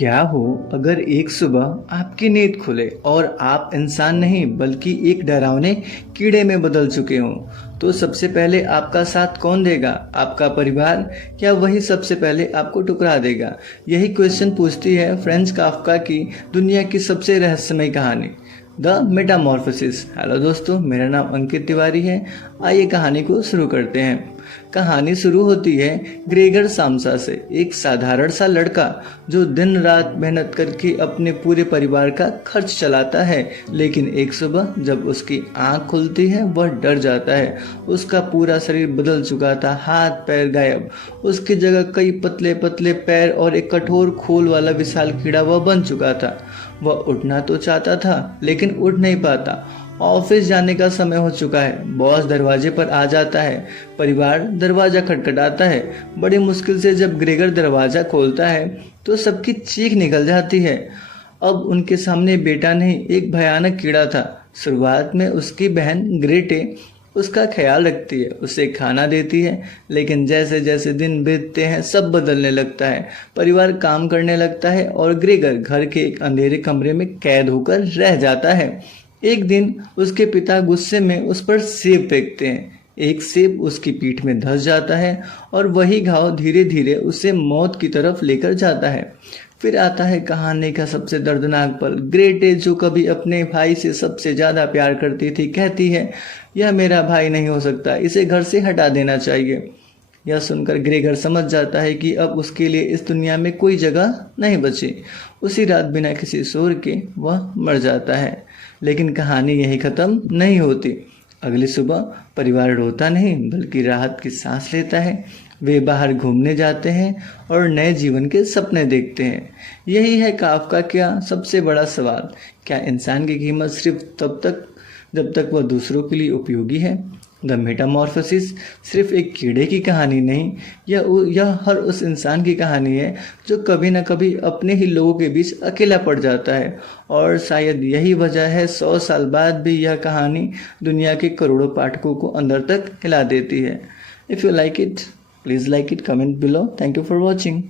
क्या हो अगर एक सुबह आपकी नींद खुले और आप इंसान नहीं बल्कि एक डरावने कीड़े में बदल चुके हों। तो सबसे पहले आपका साथ कौन देगा, आपका परिवार या वही सबसे पहले आपको ठुकरा देगा? यही क्वेश्चन पूछती है फ्रेंच काफ्का की दुनिया की सबसे रहस्यमय कहानी द मेटामॉर्फोसिस। हेलो दोस्तों, मेरा नाम अंकित तिवारी है। आइए कहानी को शुरू करते हैं। कहानी शुरू होती है ग्रेगर सामसा से, एक साधारण सा लड़का जो दिन रात मेहनत करके अपने पूरे परिवार का खर्च चलाता है। लेकिन एक सुबह जब उसकी आंख खुलती है वह डर जाता है। उसका पूरा शरीर बदल चुका था, हाथ पैर गायब। उसकी जगह कई पतले पतले पैर और एक कठोर खोल वाला विशाल कीड़ा वह बन चुका था। वह उठना तो चाहता था लेकिन उठ नहीं पाता। ऑफिस जाने का समय हो चुका है। बॉस दरवाजे पर आ जाता है। परिवार दरवाजा खटखटाता है। बड़ी मुश्किल से जब ग्रेगर दरवाजा खोलता है तो सबकी चीख निकल जाती है। अब उनके सामने बेटा नहीं, एक भयानक कीड़ा था। शुरुआत में उसकी बहन ग्रेटे उसका ख्याल रखती है, उसे खाना देती है। लेकिन जैसे जैसे दिन बीतते हैं सब बदलने लगता है। परिवार काम करने लगता है और ग्रेगर घर के एक अंधेरे कमरे में कैद होकर रह जाता है। एक दिन उसके पिता गुस्से में उस पर सेब फेंकते हैं। एक सेब उसकी पीठ में धंस जाता है और वही घाव धीरे धीरे उसे मौत की तरफ लेकर जाता है। फिर आता है कहानी का सबसे दर्दनाक पल। ग्रेटे, जो कभी अपने भाई से सबसे ज्यादा प्यार करती थी, कहती है यह मेरा भाई नहीं हो सकता, इसे घर से हटा देना चाहिए। यह सुनकर ग्रेगर समझ जाता है कि अब उसके लिए इस दुनिया में कोई जगह नहीं बची। उसी रात बिना किसी शोर के वह मर जाता है। लेकिन कहानी यही खत्म नहीं होती। अगली सुबह परिवार रोता नहीं बल्कि राहत की सांस लेता है। वे बाहर घूमने जाते हैं और नए जीवन के सपने देखते हैं। यही है काफ्का का सबसे बड़ा सवाल। क्या इंसान की कीमत सिर्फ तब तक जब तक वह दूसरों के लिए उपयोगी है? द मेटामॉर्फोसिस सिर्फ एक कीड़े की कहानी नहीं, यह हर उस इंसान की कहानी है जो कभी न कभी अपने ही लोगों के बीच अकेला पड़ जाता है। और शायद यही वजह है 100 साल बाद भी यह कहानी दुनिया के करोड़ों पाठकों को अंदर तक हिला देती है। If you like it, please like it, comment below. Thank you for watching.